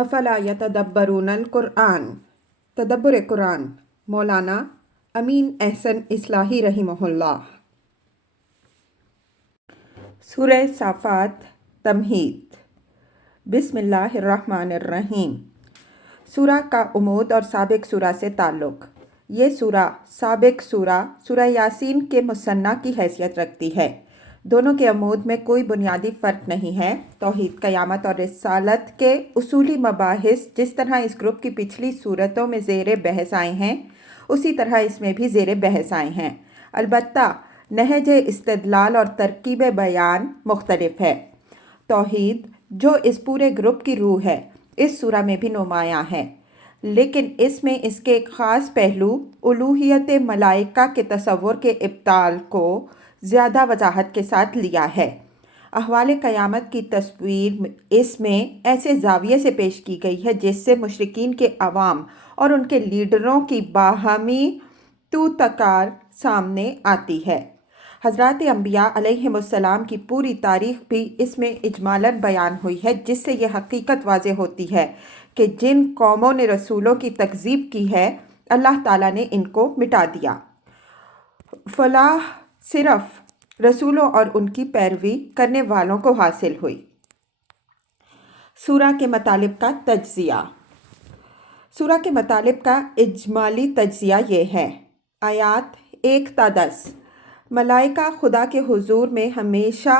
افلا یتدبرون القرآن، تدبر قرآن، مولانا امین احسن اصلاحی رحمہ اللہ۔ سورہ صافات تمہید۔ بسم اللہ الرحمن الرحیم۔ سورہ کا عمود اور سابق سورہ سے تعلق۔ یہ سورہ سابق سورہ یاسین کے مثنیٰ کی حیثیت رکھتی ہے۔ دونوں کے عمود میں کوئی بنیادی فرق نہیں ہے۔ توحید، قیامت اور رسالت کے اصولی مباحث جس طرح اس گروپ کی پچھلی صورتوں میں زیر بحث آئے ہیں، اسی طرح اس میں بھی زیر بحث آئے ہیں۔ البتہ نہج استدلال اور ترکیب بیان مختلف ہے۔ توحید، جو اس پورے گروپ کی روح ہے، اس سورہ میں بھی نمایاں ہے، لیکن اس میں اس کے ایک خاص پہلو الوہیت ملائکہ کے تصور کے ابطال کو زیادہ وضاحت کے ساتھ لیا ہے۔ احوال قیامت کی تصویر اس میں ایسے زاویے سے پیش کی گئی ہے جس سے مشرکین کے عوام اور ان کے لیڈروں کی باہمی تو تکار سامنے آتی ہے۔ حضرات انبیاء علیہم السلام کی پوری تاریخ بھی اس میں اجمالاً بیان ہوئی ہے، جس سے یہ حقیقت واضح ہوتی ہے کہ جن قوموں نے رسولوں کی تکذیب کی ہے، اللہ تعالیٰ نے ان کو مٹا دیا۔ فلاح صرف رسولوں اور ان کی پیروی کرنے والوں کو حاصل ہوئی۔ سورہ کے مطالب کا تجزیہ۔ سورہ کے مطالب کا اجمالی تجزیہ یہ ہے۔ آیات 1 تا 10۔ ملائکہ خدا کے حضور میں ہمیشہ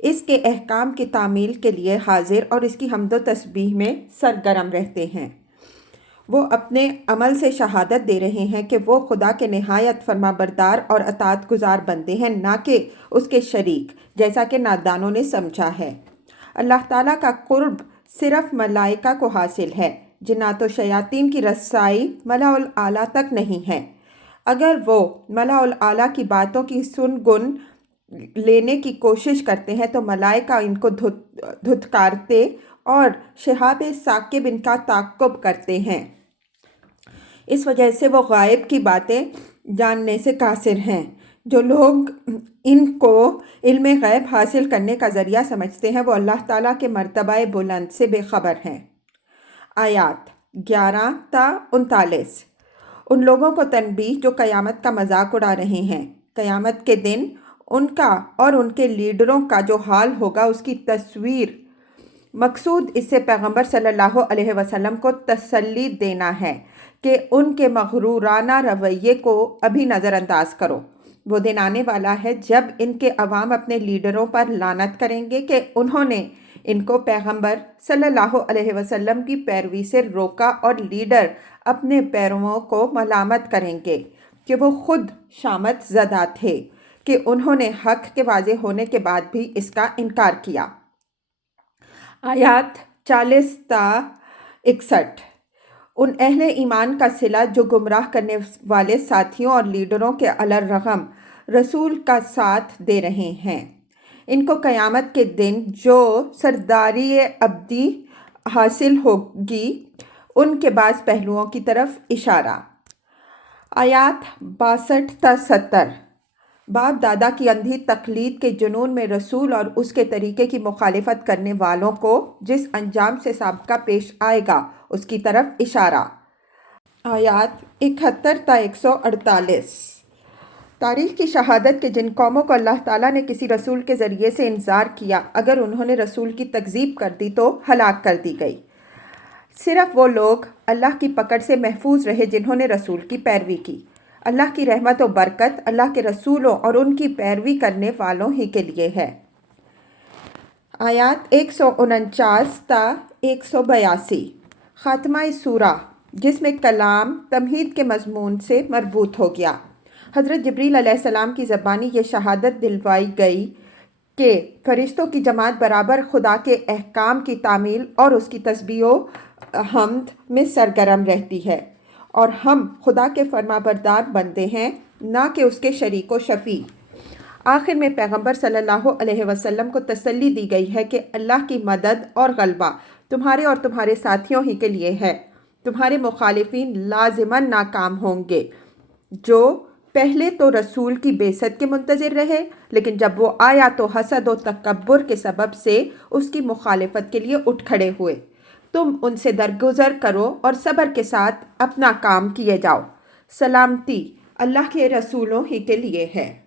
اس کے احکام کی تعمیل کے لیے حاضر اور اس کی حمد و تسبیح میں سرگرم رہتے ہیں۔ وہ اپنے عمل سے شہادت دے رہے ہیں کہ وہ خدا کے نہایت فرمانبردار اور اطاعت گزار بندے ہیں، نہ کہ اس کے شریک، جیسا کہ نادانوں نے سمجھا ہے۔ اللہ تعالیٰ کا قرب صرف ملائکہ کو حاصل ہے۔ جنات و شیاطین کی رسائی ملا الاعلیٰ تک نہیں ہے۔ اگر وہ ملا الاعلیٰ کی باتوں کی سن گن لینے کی کوشش کرتے ہیں تو ملائکہ ان کو دھتکارتے اور شہاب ثاقب ان کا تعاقب کرتے ہیں۔ اس وجہ سے وہ غائب کی باتیں جاننے سے قاصر ہیں۔ جو لوگ ان کو علم غیب حاصل کرنے کا ذریعہ سمجھتے ہیں، وہ اللہ تعالیٰ کے مرتبہ بلند سے بے خبر ہیں۔ آیات 11 تا 39۔ ان لوگوں کو تنبیہ جو قیامت کا مذاق اڑا رہے ہیں۔ قیامت کے دن ان کا اور ان کے لیڈروں کا جو حال ہوگا، اس کی تصویر۔ مقصود اس سے پیغمبر صلی اللہ علیہ وسلم کو تسلی دینا ہے کہ ان کے مغرورانہ رویے کو ابھی نظر انداز کرو۔ وہ دن آنے والا ہے جب ان کے عوام اپنے لیڈروں پر لعنت کریں گے کہ انہوں نے ان کو پیغمبر صلی اللہ علیہ وسلم کی پیروی سے روکا، اور لیڈر اپنے پیرووں کو ملامت کریں گے کہ وہ خود شامت زدہ تھے کہ انہوں نے حق کے واضح ہونے کے بعد بھی اس کا انکار کیا۔ آیات 40 تا 61۔ ان اہل ایمان کا صلہ جو گمراہ کرنے والے ساتھیوں اور لیڈروں کے علی الرغم رسول کا ساتھ دے رہے ہیں۔ ان کو قیامت کے دن جو سرداری ابدی حاصل ہوگی، ان کے بعض پہلوؤں کی طرف اشارہ۔ آیات 62 تا 70۔ باپ دادا کی اندھی تقلید کے جنون میں رسول اور اس کے طریقے کی مخالفت کرنے والوں کو جس انجام سے سابقہ پیش آئے گا، اس کی طرف اشارہ۔ آیات 71 تا 148۔ تاریخ کی شہادت کہ جن قوموں کو اللہ تعالیٰ نے کسی رسول کے ذریعے سے انذار کیا، اگر انہوں نے رسول کی تکذیب کر دی تو ہلاک کر دی گئی۔ صرف وہ لوگ اللہ کی پکڑ سے محفوظ رہے جنہوں نے رسول کی پیروی کی۔ اللہ کی رحمت و برکت اللہ کے رسولوں اور ان کی پیروی کرنے والوں ہی کے لیے ہے۔ آیات 149 تا 182۔ خاتمہ سورہ، جس میں کلام تمہید کے مضمون سے مربوط ہو گیا۔ حضرت جبریل علیہ السلام کی زبانی یہ شہادت دلوائی گئی کہ فرشتوں کی جماعت برابر خدا کے احکام کی تعمیل اور اس کی تسبیح و حمد میں سرگرم رہتی ہے، اور ہم خدا کے فرمانبردار بندے ہیں، نہ کہ اس کے شریک و شفیع۔ آخر میں پیغمبر صلی اللہ علیہ وسلم کو تسلی دی گئی ہے کہ اللہ کی مدد اور غلبہ تمہارے اور تمہارے ساتھیوں ہی کے لیے ہے۔ تمہارے مخالفین لازماً ناکام ہوں گے، جو پہلے تو رسول کی بعثت کے منتظر رہے، لیکن جب وہ آیا تو حسد و تکبر کے سبب سے اس کی مخالفت کے لیے اٹھ کھڑے ہوئے۔ تم ان سے درگزر کرو اور صبر کے ساتھ اپنا کام کیے جاؤ۔ سلامتی اللہ کے رسولوں ہی کے لیے ہے۔